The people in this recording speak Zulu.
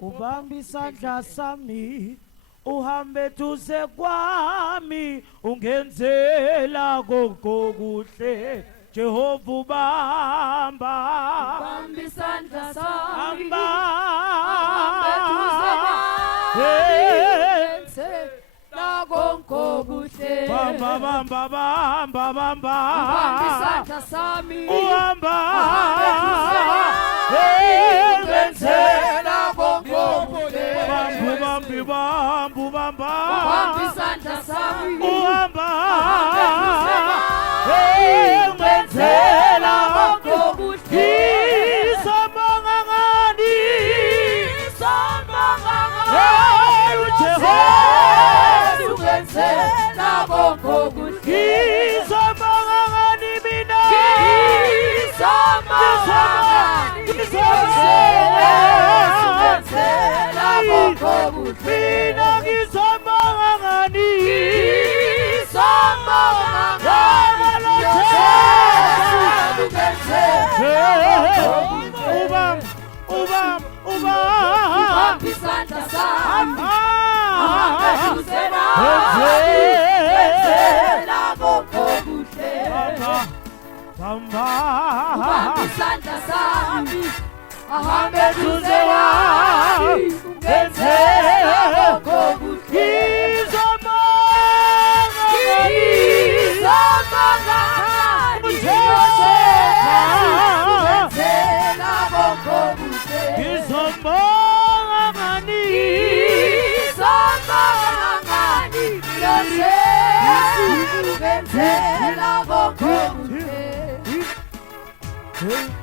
ubamba isandla sami uhambe duze kwami ungenzela konke kuhle Jehova ubamba isandla sami uhambe duze bamba bamba bamba bamba isandla sami uhamba ngenzela konke bambu bambi bambu bamba isandla sami uhamba ngenzela konke isambanga ngani ungenzela konke isambanga ngani mina mina ngisambanga ngani ubam isandla sami isandla sami ahambe duze wami ngenzela konke Hey.